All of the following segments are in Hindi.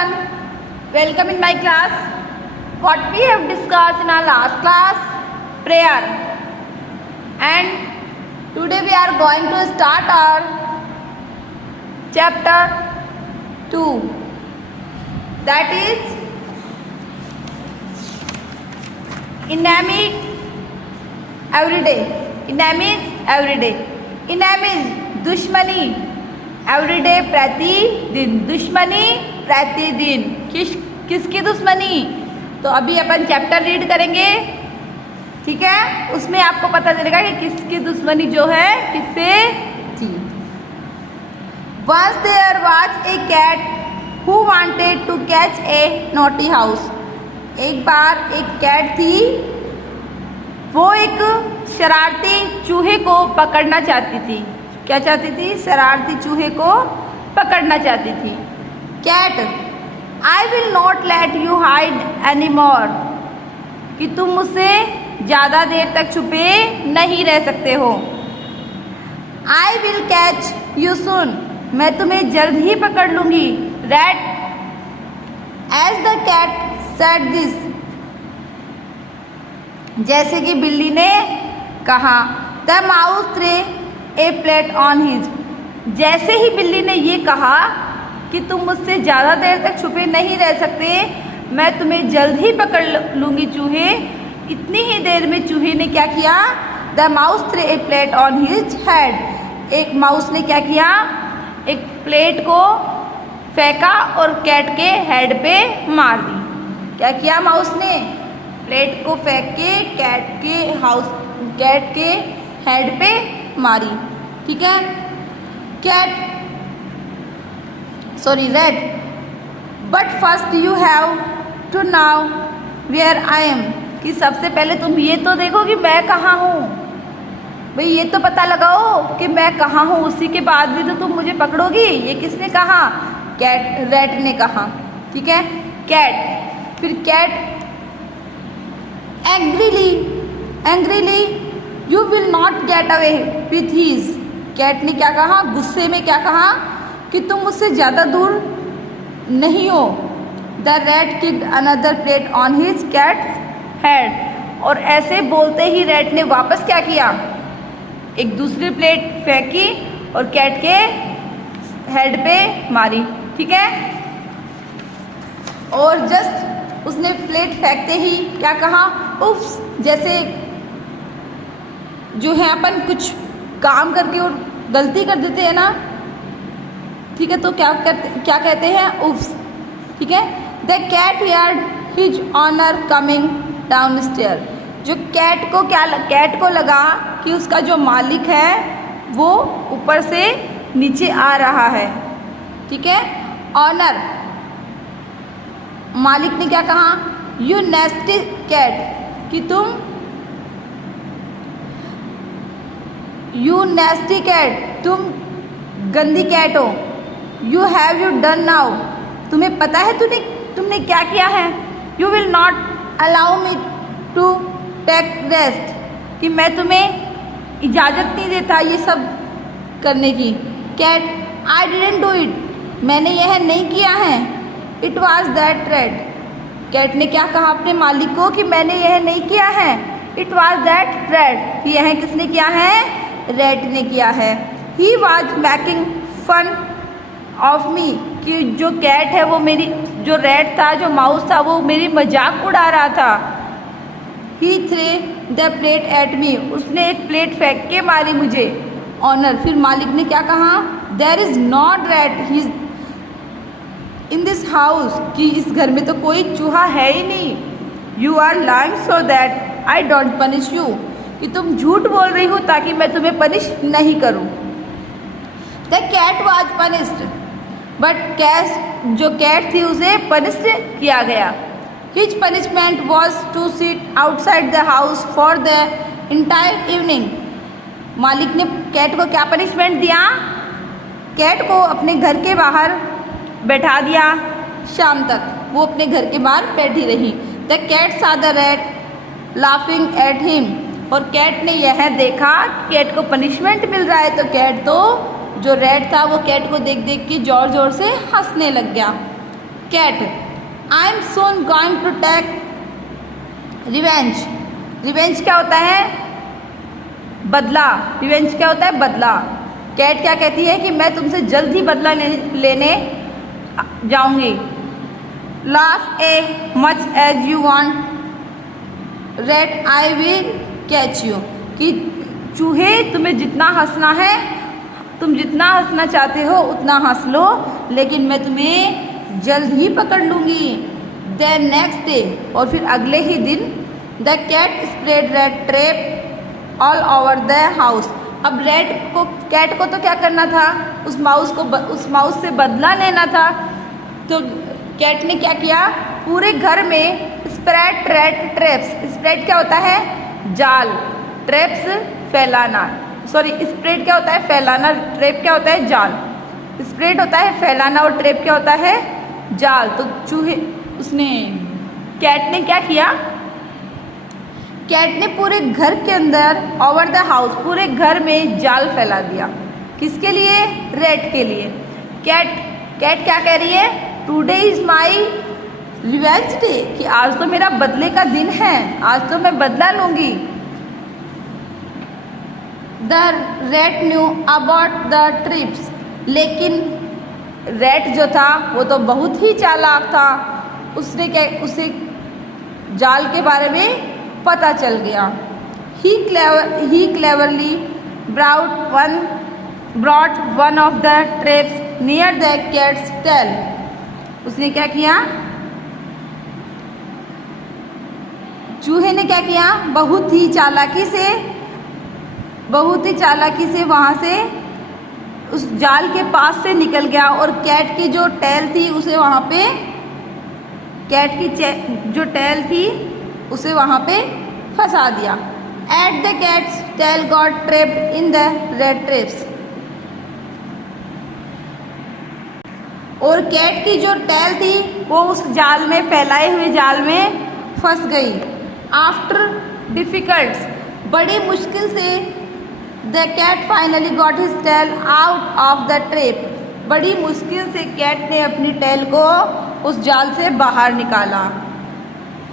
everyone, welcome in my class. What we have discussed in our last class, prayer, and today we are going to start our chapter 2, that is enemy everyday. Enemy दुश्मनी, एवरीडे प्रतिदिन, दुश्मनी प्रतिदिन, किसकी दुश्मनी? तो अभी अपन चैप्टर रीड करेंगे, ठीक है? उसमें आपको पता चलेगा कि किसकी दुश्मनी जो है किससे थी। Once there was a cat who wanted to catch a naughty house. एक बार एक कैट थी, वो एक शरारती चूहे को पकड़ना चाहती थी। क्या चाहती थी? शरारती चूहे को पकड़ना चाहती थी। Cat, I will not let you hide any more, कि तुम मुझसे ज़्यादा देर तक छुपे नहीं रह सकते हो। I will catch you soon, मैं तुम्हें जल्द ही पकड़ लूँगी। Rat, as the cat said this, जैसे कि बिल्ली ने कहा। The mouse threw a plate on his, जैसे ही बिल्ली ने ये कहा कि तुम मुझसे ज़्यादा देर तक छुपे नहीं रह सकते, मैं तुम्हें जल्द ही पकड़ लूँगी चूहे, इतनी ही देर में चूहे ने क्या किया? The mouse threw a plate on his head, एक माउस ने क्या किया? एक प्लेट को फेंका और कैट के हेड पे मार दी। क्या किया माउस ने? प्लेट को फेंक के कैट के हेड पे मारी, ठीक है? Rat, but first you have to now where I am, कि सबसे पहले तुम ये तो देखो कि मैं कहाँ हूँ। भाई ये तो पता लगाओ कि मैं कहाँ हूँ, उसी के बाद भी तो तुम मुझे पकड़ोगी। ये किसने कहा? रैट ने कहा, ठीक है? कैट, फिर cat angrily you will not get away with his, cat ने क्या कहा? गुस्से में क्या कहा? कि तुम मुझसे ज़्यादा दूर नहीं हो। The rat kicked another plate on his cats head, और ऐसे बोलते ही रैट ने वापस क्या किया? एक दूसरी प्लेट फेंकी और कैट के हेड पे मारी, ठीक है? और जस्ट उसने प्लेट फेंकते ही क्या कहा? उफ्स, जैसे जो है अपन कुछ काम करके और गलती कर देते हैं ना, ठीक है? तो क्या कहते हैं? उफ्स, ठीक है? The cat heard his owner coming down stair, जो कैट को लगा कि उसका जो मालिक है वो ऊपर से नीचे आ रहा है, ठीक है? ऑनर, मालिक ने क्या कहा? यू नेस्टी कैट, कि तुम तुम गंदी कैट हो। You have you done now, तुम्हें पता है तुमने क्या किया है? You will not allow me to take rest, कि मैं तुम्हें इजाज़त नहीं देता ये सब करने की। Cat, I didn't do it, मैंने यह नहीं किया है। It was that rat, cat ने क्या कहा अपने मालिक को? कि मैंने यह नहीं किया है। इट वॉज दैट रैट, यह किसने किया है? रैट ने किया है। He was making fun of me, कि जो कैट है वो मेरी, जो रैट था, जो माउस था, वो मेरी मजाक उड़ा रहा था। ही थ्रे द प्लेट एट मी, उसने एक प्लेट फेंक के मारी मुझे। ऑनर, फिर मालिक ने क्या कहा? There is not rat here in this house, कि इस घर में तो कोई चूहा है ही नहीं। You are lying so that I don't punish you, कि तुम झूठ बोल रही हो ताकि मैं तुम्हें पनिश नहीं करूं। The cat was punished, but जो कैट थी उसे पनिश्ड किया गया। His punishment was to sit outside the house for the entire evening, मालिक ने कैट को क्या पनिशमेंट दिया? कैट को अपने घर के बाहर बैठा दिया, शाम तक वो अपने घर के बाहर बैठी रही। The cat saw the rat laughing at him, और कैट ने यह देखा, कैट को पनिशमेंट मिल रहा है, तो कैट तो जो रैट था वो कैट को देख देख के ज़ोर ज़ोर से हंसने लग गया। Cat, I am soon going to take revenge. Revenge क्या होता है? बदला। रिवेंज क्या होता है? बदला। कैट क्या कहती है कि मैं तुमसे जल्द ही बदला लेने जाऊंगी। Laugh a much as you want, rat I will catch you, कि चूहे तुम्हें जितना हंसना है, तुम जितना हंसना चाहते हो उतना हंस लो, लेकिन मैं तुम्हें जल्द ही पकड़ लूँगी। देन नेक्स्ट डे, और फिर अगले ही दिन, the cat spread rat trap all over the house. अब कैट को तो क्या करना था? उस माउस से बदला लेना था। तो कैट ने क्या किया? पूरे घर में स्प्रेड रेड ट्रैप्स। स्प्रेड क्या होता है? जाल। ट्रैप्स फैलाना, सॉरी स्प्रेड क्या होता है? फैलाना। ट्रैप क्या होता है? जाल। स्प्रेड होता है फैलाना और ट्रैप क्या होता है? जाल। तो कैट ने क्या किया? कैट ने पूरे घर के अंदर, ओवर द हाउस, पूरे घर में जाल फैला दिया। किसके लिए? रेड के लिए। कैट क्या कह रही है? Today is my revenge day, कि आज तो मेरा बदले का दिन है, आज तो मैं बदला लूंगी। The rat knew about the trips, लेकिन रैट जो था वो तो बहुत ही चालाक था। उसे जाल के बारे में पता चल गया। He cleverly brought one of the traps near the cat's tail. उसने क्या किया? चूहे ने क्या किया? बहुत ही चालाकी से वहाँ से उस जाल के पास से निकल गया और कैट की जो टेल थी उसे वहाँ पे, कैट की जो टेल थी उसे वहाँ पे फंसा दिया। At the cat's tail got trapped in the rat traps, और कैट की जो टेल थी वो उस जाल में, फैलाए हुए जाल में फंस गई। आफ्टर डिफिकल्ट्स, बड़ी मुश्किल से, the cat finally got his tail out of the trap, बड़ी मुश्किल से कैट ने अपनी टेल को उस जाल से बाहर निकाला।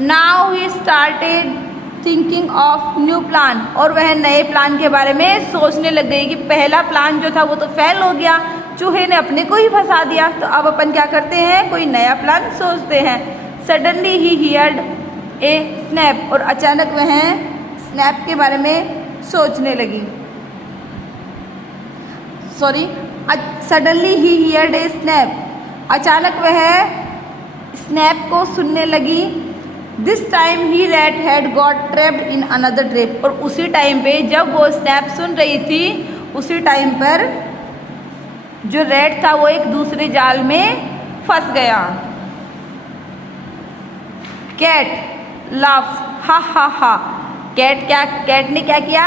Now he started thinking of new plan, और वह नए प्लान के बारे में सोचने लग गई कि पहला प्लान जो था वो तो फेल हो गया, चूहे ने अपने को ही फंसा दिया, तो अब अपन क्या करते हैं? कोई नया प्लान सोचते हैं। सडनली ही हियर्ड ए स्नैप, और अचानक वह स्नैप के बारे में सोचने लगी। सडनली ही हियर्ड ए स्नैप, अचानक वह स्नैप को सुनने लगी। This time he rat had got trapped in another trap, और उसी टाइम पे जब वो स्नैप सुन रही थी, उसी टाइम पर जो रैट था वो एक दूसरे जाल में फंस गया। कैट लाफ्स, हा हा हा। कैट ने क्या किया?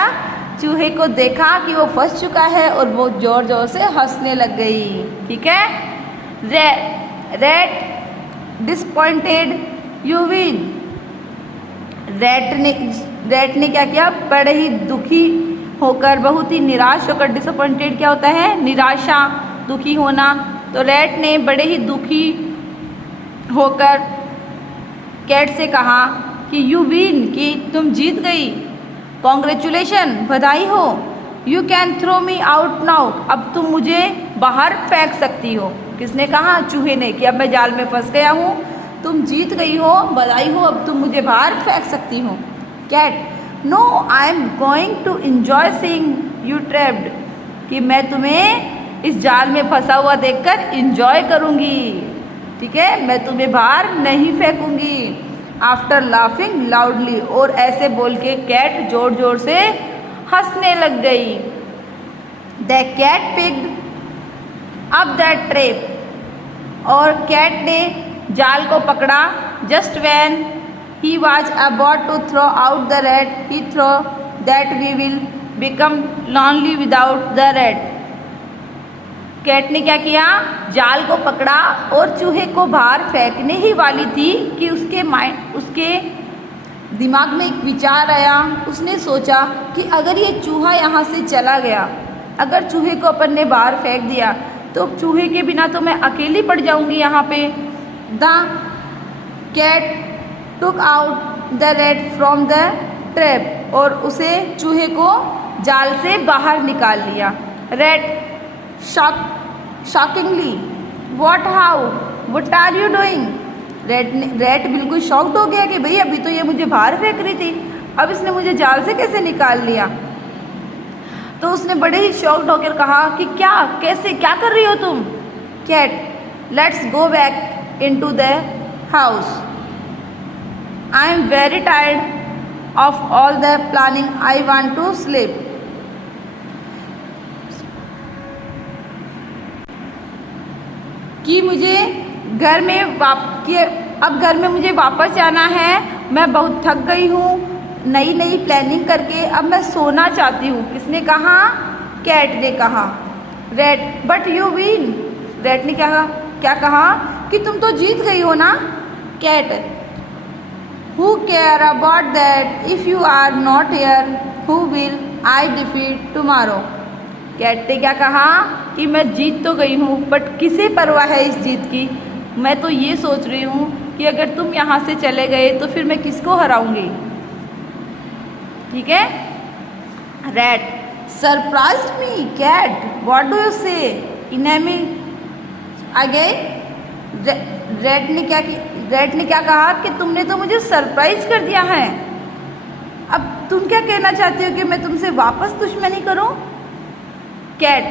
चूहे को देखा कि वो फंस चुका है और वो जोर जोर से हंसने लग गई। ठीक है। Rat disappointed you win, rat ने क्या किया? बड़े ही दुखी होकर, बहुत ही निराश होकर, डिसअपॉइंटेड क्या होता है? निराशा, दुखी होना। तो रैट ने बड़े ही दुखी होकर कैट से कहा कि यू विन, कि तुम जीत गई, कॉन्ग्रेचुलेशन, बधाई हो। You can throw me out now, अब तुम मुझे बाहर फेंक सकती हो। किसने कहा? चूहे ने, कि अब मैं जाल में फंस गया हूँ, तुम जीत गई हो, बधाई हो, अब तुम मुझे बाहर फेंक सकती हो। Cat, no I am going to enjoy seeing you trapped, कि मैं तुम्हें इस जाल में फंसा हुआ देखकर इंजॉय करूँगी। ठीक है, मैं तुम्हें बाहर नहीं फेंकूंगी। आफ्टर लाफिंग लाउडली, और ऐसे बोल के कैट जोर जोर से हंसने लग गई। The cat picked up the trap, और कैट ने जाल को पकड़ा। Just when he was about to throw out the rat, he throw that we will become lonely without the rat. Cat ने क्या किया? जाल को पकड़ा और चूहे को बाहर फेंकने ही वाली थी कि उसके दिमाग में एक विचार आया। उसने सोचा कि अगर ये चूहा यहाँ से चला गया, अगर चूहे को अपन ने बाहर फेंक दिया, तो चूहे के बिना तो मैं अकेली पड़ जाऊँगी यहाँ पे। The cat took out the rat from the trap, और उसे चूहे को जाल से बाहर निकाल लिया। Rat shockingly what how what are you doing. Rat बिल्कुल शॉक्ड हो गया कि भाई अभी तो ये मुझे बाहर फेंक रही थी, अब इसने मुझे जाल से कैसे निकाल लिया। तो उसने बड़े ही शॉक्ड होकर कहा कि क्या, कैसे, क्या कर रही हो तुम। Cat let's go back into the house, I am very tired of all the planning, I want to sleep. कि मुझे घर में अब घर में मुझे वापस जाना है, मैं बहुत थक गई हूँ नई नई प्लानिंग करके, अब मैं सोना चाहती हूँ। किसने कहा? कैट ने कहा। Rat but you win, rat ने क्या कहा कि तुम तो जीत गई हो ना। Cat who care about that, if you are not here who will I defeat tomorrow. Cat ने क्या कहा कि मैं जीत तो गई हूँ बट किसे परवाह है इस जीत की, मैं तो ये सोच रही हूँ कि अगर तुम यहाँ से चले गए तो फिर मैं किसको हराऊंगी। ठीक है। Rat surprised me cat what do you say, enemy again. Rat ने क्या कहा कि तुमने तो मुझे सरप्राइज कर दिया है, अब तुम क्या कहना चाहती हो कि मैं तुमसे वापस दुश्मनी करूं। कैट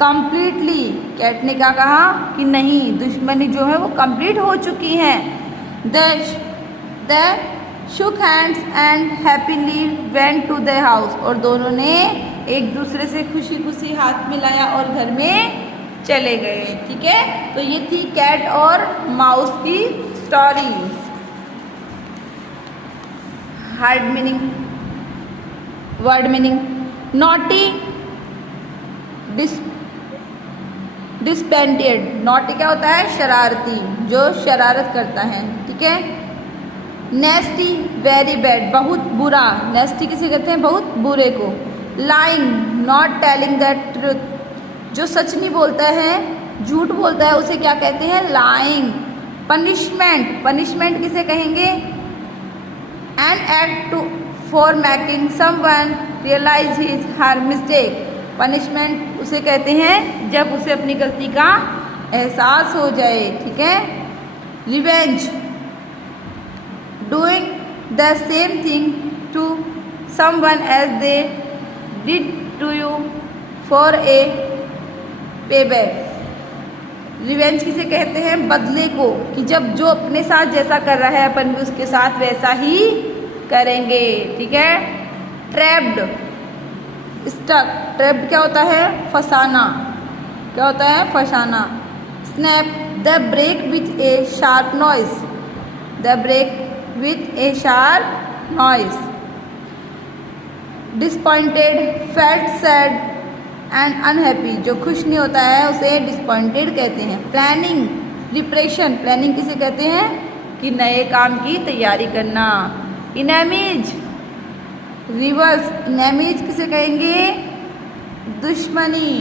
कंप्लीटली, कैट ने क्या कहा कि नहीं, दुश्मनी जो है वो कंप्लीट हो चुकी है। दे shook hands and happily went to the house, और दोनों ने एक दूसरे से खुशी खुशी हाथ मिलाया और घर में चले गए। ठीक है, तो ये थी कैट और माउस की story. Hard meaning, word meaning, naughty disappointed. Naughty क्या होता है? शरारती, जो शरारत करता है। ठीक है। नेस्टी वेरी बैड, बहुत बुरा। नेस्टी किसे कहते हैं? बहुत बुरे को। Line not telling the truth, जो सच नहीं बोलता है, झूठ बोलता है, उसे क्या कहते हैं? लाइंग। पनिशमेंट, पनिशमेंट किसे कहेंगे? An act for making someone realise his her mistake. Punishment उसे कहते हैं जब उसे अपनी गलती का एहसास हो जाए। ठीक है। Revenge doing the same thing to someone as they did to you for a payback। Revenge किसे कहते हैं? बदले को, कि जब जो अपने साथ जैसा कर रहा है अपन भी उसके साथ वैसा ही करेंगे। ठीक है। Trapped, stuck. ट्रैप्ड क्या होता है? फंसाना। क्या होता है? फंसाना। Snap the break with a sharp noise, the break with a sharp noise। disappointed, felt sad and unhappy, जो खुश नहीं होता है उसे disappointed कहते हैं। planning, preparation, planning किसे कहते हैं? कि नए काम की तैयारी करना। enemies, reverse, enemies किसे कहेंगे? दुश्मनी।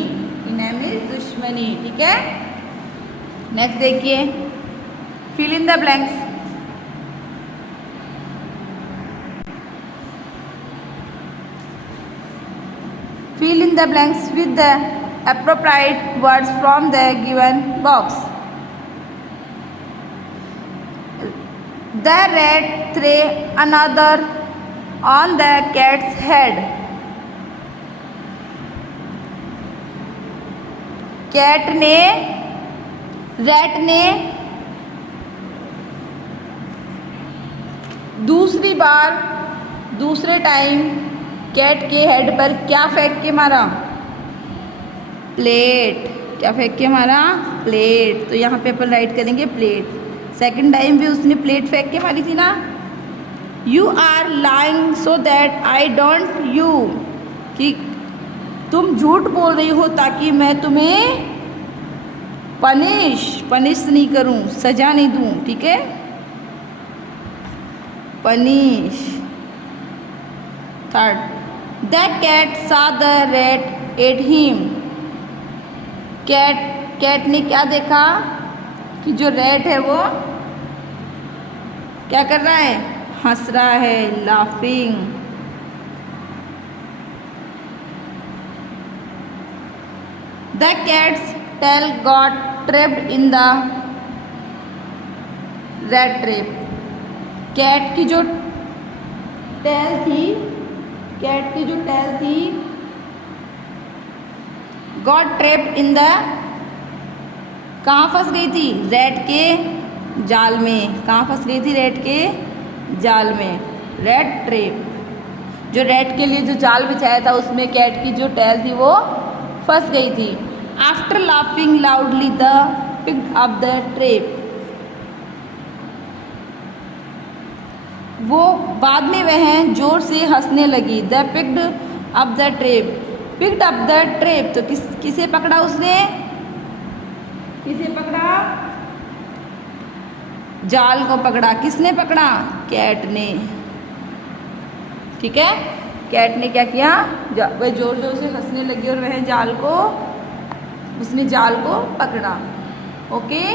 enemies दुश्मनी। ठीक है। नेक्स्ट देखिए, fill in the blanks। Fill in the blanks with the appropriate words from the given box। The rat threw another on the cat's head। Rat ने दूसरी बार, दूसरे टाइम कैट के हेड पर क्या फेंक के मारा? प्लेट। क्या फेंक के मारा? प्लेट। तो यहाँ पे अपन राइट करेंगे प्लेट। सेकंड टाइम भी उसने प्लेट फेंक के मारी थी ना। You are lying so that I don't you, कि तुम झूठ बोल रही हो ताकि मैं तुम्हें पनिश नहीं करूं, सजा नहीं दूं। ठीक है। Punish. Third, the cat saw the rat ate him। Cat ने क्या देखा? कि जो रैट है वो क्या कर रहा है, हंस रहा है, laughing. The cat's tail got trapped in the rat trap. Cat की जो टेल थी, कैट की जो टेल थी, गॉट ट्रैप्ड इन द, कहाँ फंस गई थी, रैट के जाल में। कहाँ फंस गई थी, रैट के जाल में, रैट ट्रैप। जो रैट के लिए जो जाल बिछाया था उसमें कैट की जो टेल थी वो फंस गई थी। After laughing loudly the picked up the trap. वो बाद में वह जोर से हंसने लगी। The picked up the trap, picked up the trap, तो किसे पकड़ा उसने, किसे पकड़ा, जाल को पकड़ा। किसने पकड़ा, कैट ने। ठीक है, कैट ने क्या किया, वह जोर जोर से हंसने लगी और वह जाल को, उसने जाल को पकड़ा। Okay,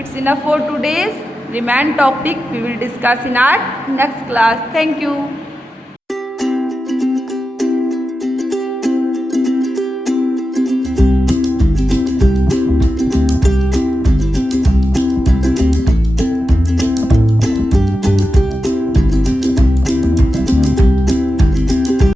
it's enough for today's. Remain topic we will discuss in our next class. Thank you.